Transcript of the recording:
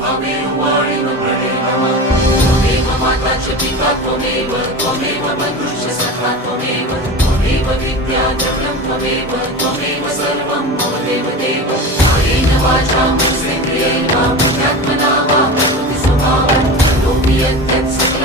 भावेन वाणेन प्रणेन त्वमेव माता च पिता त्वमेव बन्धुश्च सखा त्वमेव विद्या द्रव्यं त्वमेव सर्वं मम देवदेव कायेन वाचा मनसेन्द्रियेण वा बुद्ध्यात्मना वा प्रकृतिस्वभावात् करोमि यत्